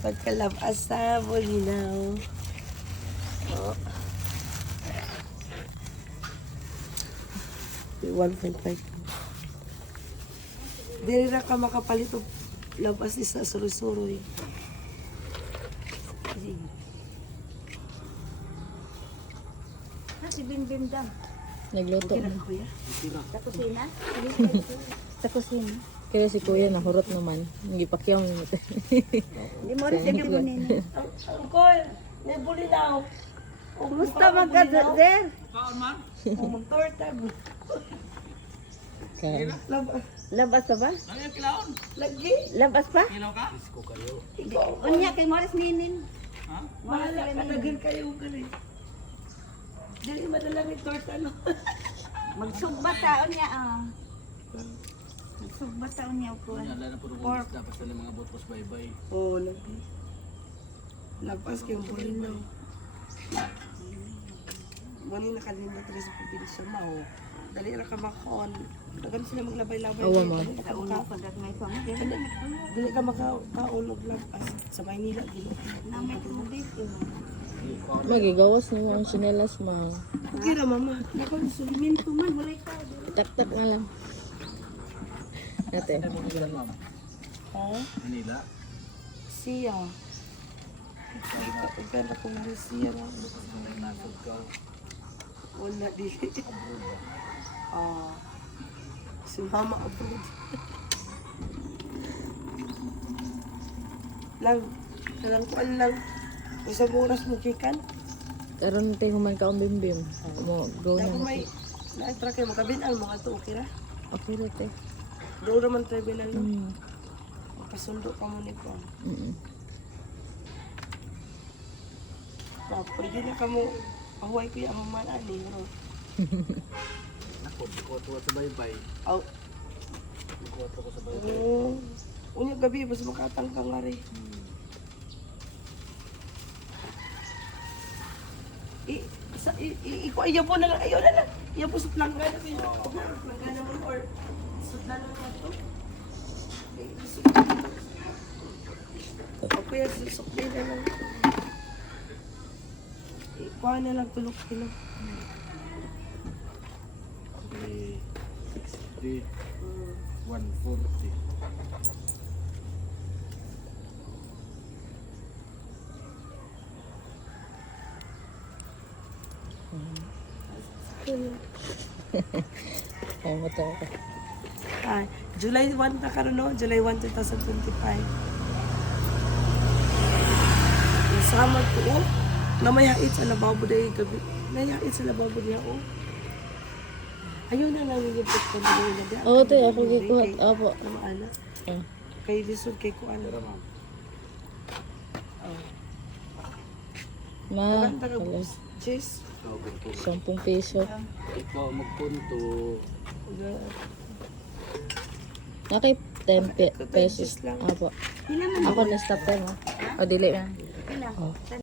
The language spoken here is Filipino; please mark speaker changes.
Speaker 1: Pagkalabas sa Bulinaw. Oh. 1.5. Dili na ka makapalit og labas ni sa surusuroy.
Speaker 2: Si Bimbim daw.
Speaker 3: Nagluto
Speaker 1: Okay na
Speaker 3: na.
Speaker 1: ka, kuya?
Speaker 2: Sa kusina? Sa kusina.
Speaker 3: Kaya si kuya nahurot naman. Hindi pa kiyam naman.
Speaker 2: Hindi mo rin sige mo nini.
Speaker 1: Ang koy, may Bulinaw.
Speaker 2: Kumusta magka-zer?
Speaker 1: Mag-torta. Labas.
Speaker 2: Labas pa ba?
Speaker 1: Lagi.
Speaker 2: Labas pa?
Speaker 1: Ikaw.
Speaker 2: Unya kay Morris Ninin.
Speaker 1: Mahala ka, nagin kayo ganun. Dili madala ni torta, no?
Speaker 2: Magsugba taon niya ah. Magsugba taon niya ko. Pork.
Speaker 4: Dapat sa mga botos bye-bye.
Speaker 1: Oo, lagi. Lapas kayong Bulinaw. Muli na kanina natin sa probinsya, mao. Dali na ka makon. Dagan sila maglabay-labay.
Speaker 3: Awa, ma'am.
Speaker 1: Dali ka
Speaker 2: Una
Speaker 1: maka-
Speaker 2: ko dat may pang.
Speaker 1: Dili ka makaon og lapas. Sa Maynila, dili.
Speaker 2: Na may tubig.
Speaker 3: Magigawas na yung sinelas ma.
Speaker 1: Okay na, mama. Nako,
Speaker 2: Minto man mulay ka.
Speaker 3: Tak-tak na lang. Ate.
Speaker 1: ha?
Speaker 4: Manila.
Speaker 1: Siya. Ikaw na kung siya na.
Speaker 4: Nasod ka.
Speaker 1: Wala, dili. Ah. Si mama abroad. Lang. Lang ko lang. Isang oras mo kikan.
Speaker 3: Karon tayo human ka ang bimbim. Mo go
Speaker 1: Dako
Speaker 3: na.
Speaker 1: may na-extra kayo makabinan mga to, okay ra?
Speaker 3: Okay ra te.
Speaker 1: Doon naman tayo bilang
Speaker 3: Mm.
Speaker 1: makasundo ka mo nito.
Speaker 3: Mm.
Speaker 1: Pwede na ka mo, ahuay ko yung amaman ani.
Speaker 4: Ako, bukot sa bye-bye.
Speaker 1: Aw,
Speaker 4: Bukot ko sa bye-bye.
Speaker 1: unya gabi, basta makatang ka nga rin. Iyapo na lang, ayaw na lang. Iyapo sa planggana. Planggana mo or sudlan mo na ito. Ako yan, susukli na lang. Ikuha na lang tulog kilo.
Speaker 4: 60, 140.
Speaker 3: Ay mo to.
Speaker 1: July 1 na karon no? July 1, 2025. Sama ko, oh. Na may hait sa lababo dahil gabi. May hait sa lababo niya, oh. Ayaw na lang yung put ko na
Speaker 3: Oh, te ako gikuha. Apo.
Speaker 1: Ano, ana?
Speaker 3: Ah.
Speaker 1: Kay lisod kay ko ano.
Speaker 4: Pero ma'am,
Speaker 3: Ma.
Speaker 1: Maganda ka, boss. Cheers.
Speaker 4: ikaw kung
Speaker 3: 10 piso.
Speaker 4: ikaw magpunto,
Speaker 3: Nakay 10 pesos.
Speaker 1: lang.
Speaker 3: Apo.
Speaker 2: Pila man
Speaker 3: Ako na stop time. O dili na.
Speaker 2: pila.
Speaker 3: Oh.